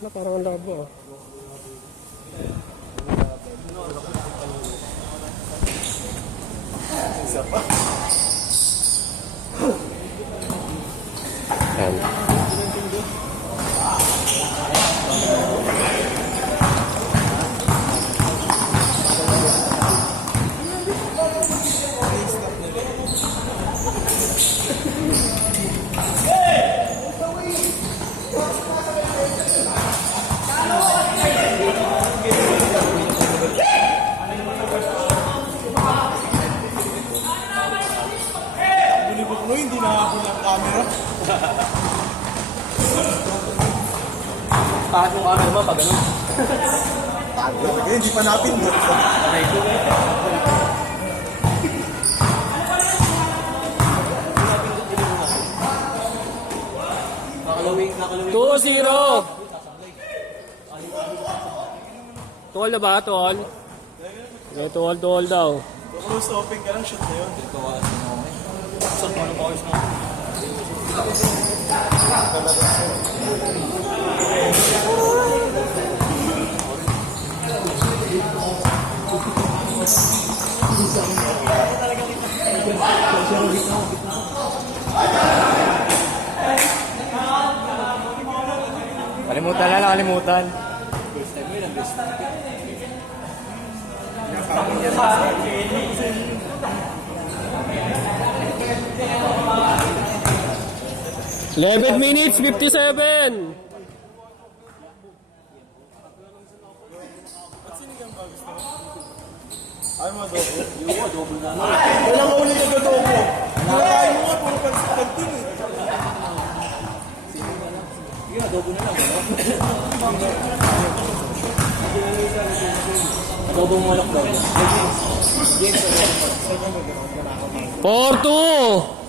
Na parang ang labo ah. Isa pa. Yan. Bulibok mo, hindi nakakul ang camera. Bakit yung camera mo pag gano'n? Kaya hindi pa napindot. Aray ko eh. 2-0. Tol na ba? Tol? Okay, tol daw. Close open ka lang, shoot na yun. Saan mo ano pa ayos na? Kalimutan na, nakalimutan. 11 minutes, 57. Ay mo, adobo. Wala mo ulit ang adobo. Kinakain mo nga, puro pansin eh. Sige, adobo na lang. Adobo mo malak daw. 4-2.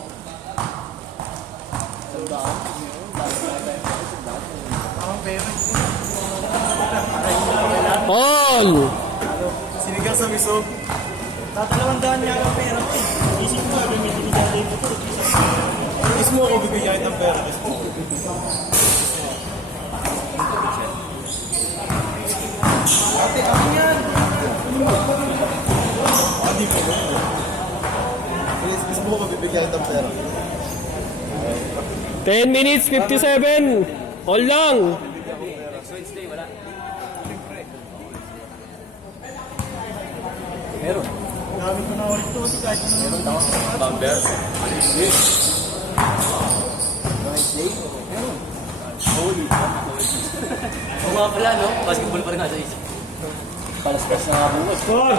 All. Sinigang sa miso. Tatalawang niya ang pera ko eh. Isip mo, may binigay mo ito. Mismo ako bibigyan ng pera. Ate, ako yan. Adi ko ba? Mismo ako bibigyan ng pera. 10 minutes, 57. All lang. Wednesday, wala. Meron. Gamit ko na ulit ito kasi kahit ano. Meron tao. Bumper. Wednesday? Meron. Holy. Oo nga pala, no? Basketball pa rin nga sa isip. Palas-palas na nga bukas. Sir!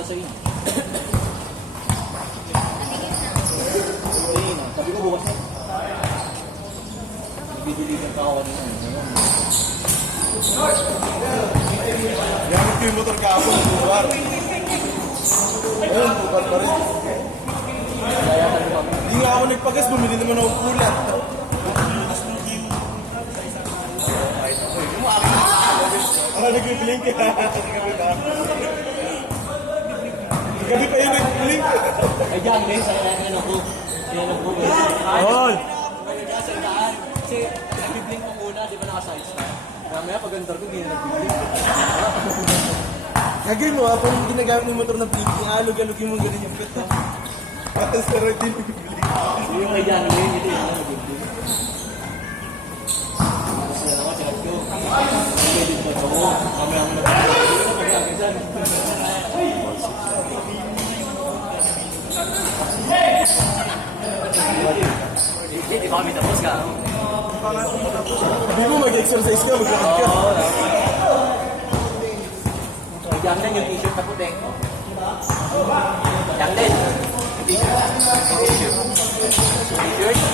Sasayin. Ayun, sabi ko bukas na. Nagdidiligan ka ako kanina. Gamit ko yung motor kahapon, bubar. Ayun, bubar pa rin. Hindi nga ako nagpagas, bumili naman akong kulat. Nag-blink. Gabi pa yun nag-blink. Ay, dyan, guys. Sa kailangan ko. Kailangan ko. Hoy! Sa daan. Kasi, nag-blink mo muna, di ba nakasize na? Mamaya, pag andar ko, hindi na nag-blink. Gagawin mo ha, kung ginagamit yung motor na blinking, alog-alogin mo ganun yung pit ha. Tapos pero din nag-blink. Yung may dyan, ito yung nag-blink. Gusto na naman, sinag ko. Pwede naman ako. Mamaya mo Hindi ba kami tapos ka? Sabi mo mag-exercise ka, maglakad ka. Yang din yung t-shirt na puting. Yang din. T-shirt. T-shirt.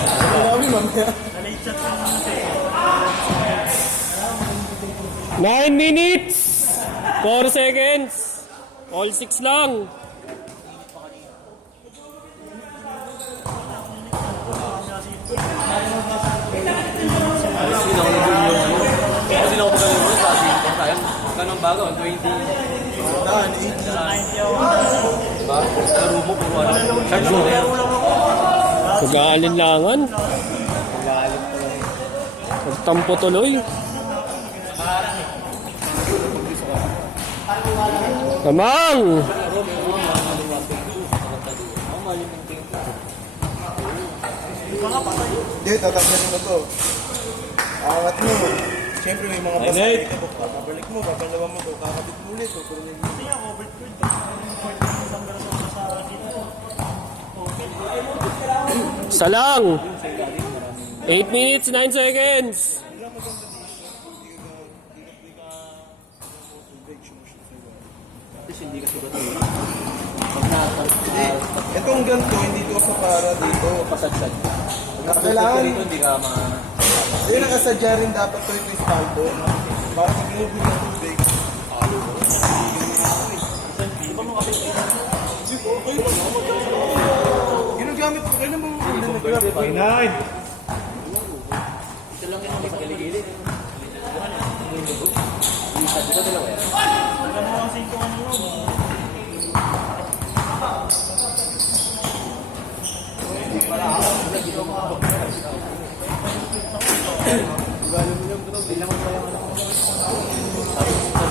Ano namin mamaya? 9 minutes, 4 seconds. All 6 lang. Kasi na ako magaling mo sa atin. Sayang, ganun bago, 20. Daan, 80. Diba? Sa rumo, puro ano. Charge mo. Mag-aalinlangan. Galit pa lang. Nagtampo tuloy. Tamang! Hindi, tatanggalin mo to. Angat mo. Siyempre may mga basa dito. Babalik mo, babalawan mo to. Kakabit mo ulit. Hindi nga, overcooked. Isa lang. 8 minutes, 9 seconds. Hindi kasi ba ito? Itong ganito, hindi to sa para dito. Pasadsad. Kailangan, Dito hindi ka yun nakasadya rin dapat to ito espaldo. Para sa ginubo ng tubig. Ginagamit ko kayo naman ulan na grab. Nine. Ito lang yung sa gili-gili. Isa dito dalawa yan.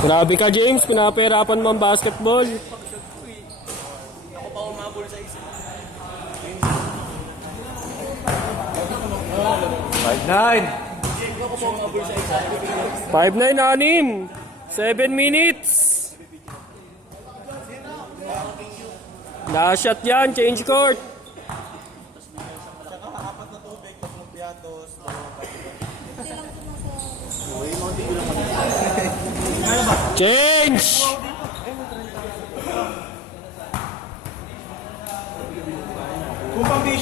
Grabe ka, James. Pinapahirapan mo ang basketball. Ako pa umabol sa isa. 5-9. 5-9, 7 minutes. Last shot yan. Change court. Tsaka apat na tubig, tatlong piatos, Change!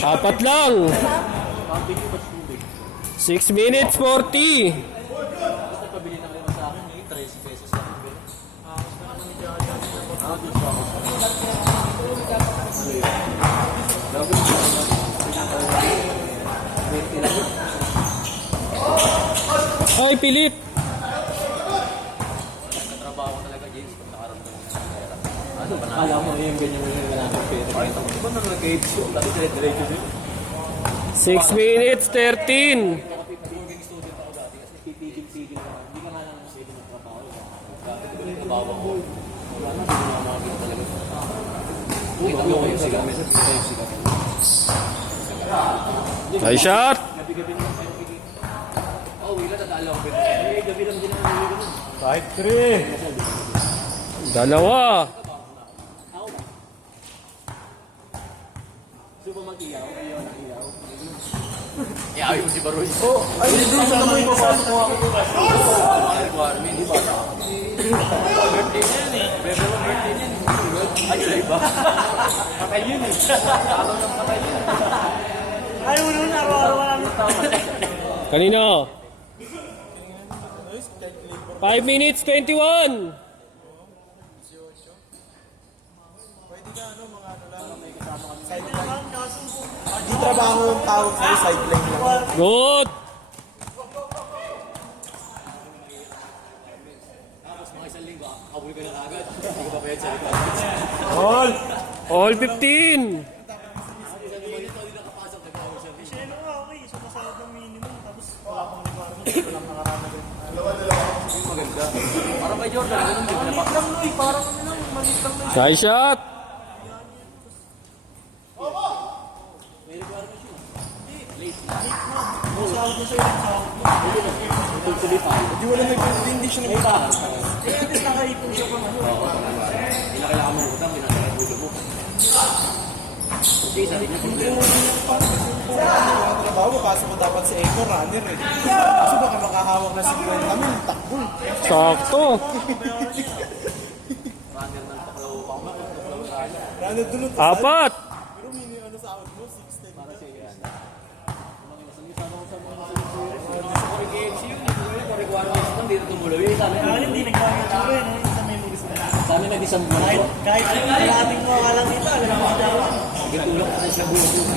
Apat lang. 6 minutes 40. Pabili na kayo sa akin, 13 pesos lang. Ay, pilit. Trabaho talaga, James, pag nakaramdam ng pera. Ano ba na? Alam mo yung ganyan mo yung wala ng pera. Ay, ito ba na nag-KFC? Dati dire-diretso din. 6 minutes 13. Pagiging student ako dati kasi pipigil-pigil naman. Hindi ka nga lang pwede magtrabaho. Dati ko yung trabaho ko. Wala na, hindi na makakita talaga. Kita mo kayo sa gamit sa KFC ka. Nice shot. Gabi-gabi naman kayo pigil. Oh, wala tatalo ako. Eh, gabi lang din naman yung ganun. 5-3. Dalawa. Gusto ba mag-iyaw? Ayaw na iyaw. Iyaw yung si Baroy. ay, doon sa naman yung pasok mo ako. Requirement, di ba? Birthday na yan eh. Bebe mo birthday na yan. Ay, yun iba. Patay yun eh. Ano nang patay yun? Ay, ulo na. Araw-araw namin tama. Kanino? 5 minutes 21. Pwede ka ano, mga ano lang. Sideline. Di trabaho yung tawag sa'yo, sideline lang. Good. Tapos mga isang linggo, kabul ka na agad. Hindi ko pa pwede sa likod. All. All 15. Maganda. Parang kay Jordan, ganun din. Maliit lang, Noy. Parang ano lang, maliit lang. Nice shot. May requirement yun. Late. Tuloy pa. Di wala hindi siya nag Hindi na kailangan mo utang, pinasakay ulo mo. Okay, sa rin yung problema. trabaho, pasok mo dapat sa Eco Runner eh. Kasi baka makahawak na 50 kami, takbo. Sakto. Runner ng paklaw pa ako. Runner dulot. Apat. Pero mini ano sa out mo, 60. Para sa iyo. Gusto ko rin KFC yun. Ito requirements lang, dito tumuloy. Sa amin, Hindi nagkakita ko yun, sa memories na. sa amin nag-isang buwan ko. Kahit kalating mo alam ito, alam mo daw. Nagtulong ko na siya gulo ko.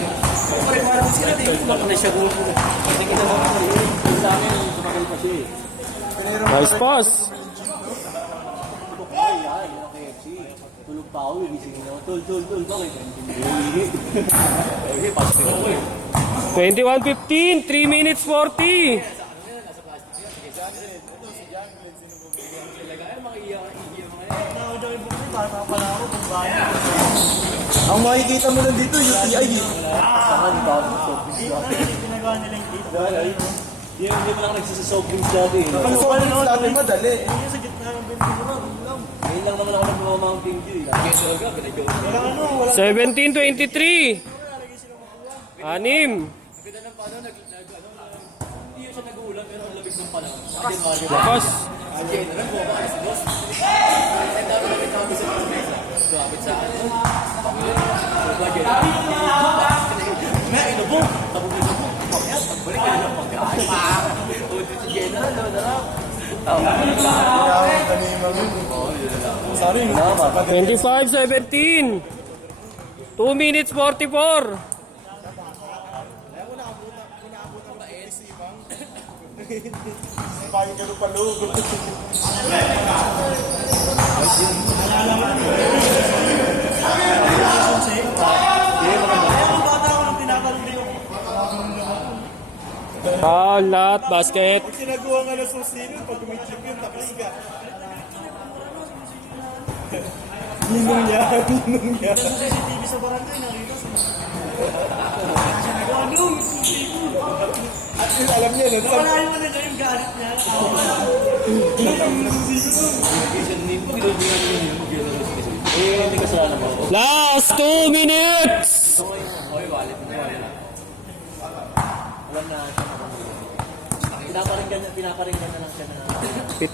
Requirements sila, nagtulong ko na siya gulo ko. Kasi kita mo ko yun. Sa amin, tumagal pa siya eh. Nice pass. KFC. Tulog pa ako, gising na ako. Tul. Bakit? Hindi. Okay, pasok ako eh. 21-15. 3 minutes 40. bata pa lang ako kung bayan. Ang makikita mo lang dito, UTI. Saka di ba ako ng soft drinks Gate na yun, pinagawa nila yung gate. Hindi mo lang nagsisoft drinks dati. Ang sobrang natin madali. Yung sa gitna ng Ventura, yun lang. Ngayon lang naman ako nagbawa Mountain Dew. Kaya talaga, pinag-joke. Walang ano, walang 17-23. Anim. Ganda ng paano, hindi yun siya nag-uulan, pero ang labig ng panahon. Lakas. Ang general, bumaba si boss. Ang dami namin kami sa mesa. Grabe sa akin. Sobrang general. May inubong. Tabog na tabog. Pakyat, pagbalik ka lang pagkain. Ulit si general, darap. Sorry, 25-17. 2 minutes 44. Paano ka pa lugo? Kaya kung bata ako nang pinapalundi ko. Foul, lahat, basket. Sinagawa nga na susino, pag umitlip yun, tapos ka. Ninong niya. Sa CCTV sa barangay, nakita sa ano? At yun, alam niya, no? Wala yung ano na yung galit niya. Hindi kasalanan mo. Last 2 minutes. Oy, wallet mo. Alam na siya pinaparinggan na lang siya na 7.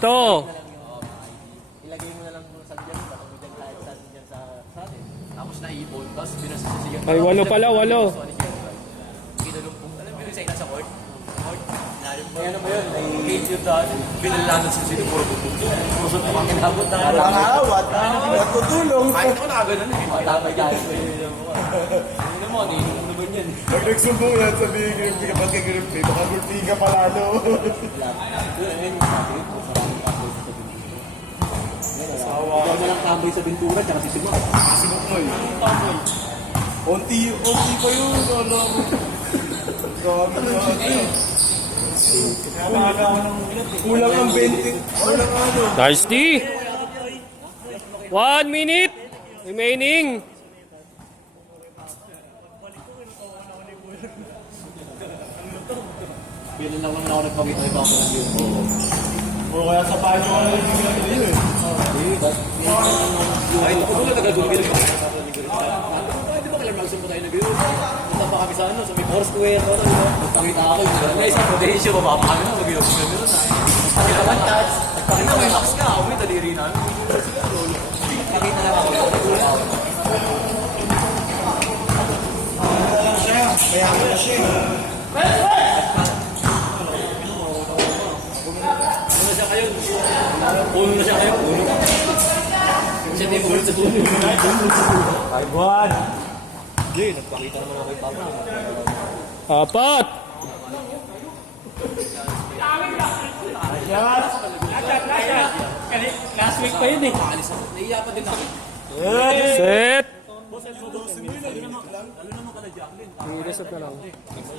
ilagay mo na lang muna sa diyan, tapos mo dyan kahit saan dyan sa atin. Tapos naipon, tapos binasasiyan. Ay, 8 pala, 8. Kinalumpong. Alam mo yun sa ina sa court? May ano mo yun, may gate yun dahil pinalanan sa sino puro bubog. Pusot mo ang kinabot na alam. Nakakawat. Natutulong. Kahit ako nakaganon eh. Matapay dahil sa iyo mo. Hindi mo, hindi mo naman yan. Pag nagsumbong yan, sabihin ko yung kapag kagulpi, baka gulpi ka palalo. Ayun, sabi ko, maraming tambay sa bintura. Ikaw mo lang tambay sa bintura, tsaka si Simon. Sibok mo eh. Onti pa yun. Ano mo? Kulang ang 20. Kulang ang ano. Nice D. 1 minute remaining. Bilan lang naman ako nagpamit na ibang mga yun. O kaya sa banyo ka na rin yung ganito yun eh. Ay, ako doon nagagawin ko. Hindi ba kailan mag-sumpa tayo nag-gawin? Punta pa kami sa ano, sa may Foursquare. Nagpakita ako. May isang potensyo, mababa kami na mag-gawin. Nagpakita man touch. Nagpakita may max ka. Ako may taliri na. Nagpakita lang ako. Kaya ako na siya. Una siya kayo. Uno na siya kayo. Siya din mo sa tuloy. 5-1. Hindi, nagpakita naman ako kay Papa. 4. Last week pa yun eh. Naiya pa din ako. Set. Lalo naman ka na Jacqueline. Reset na lang.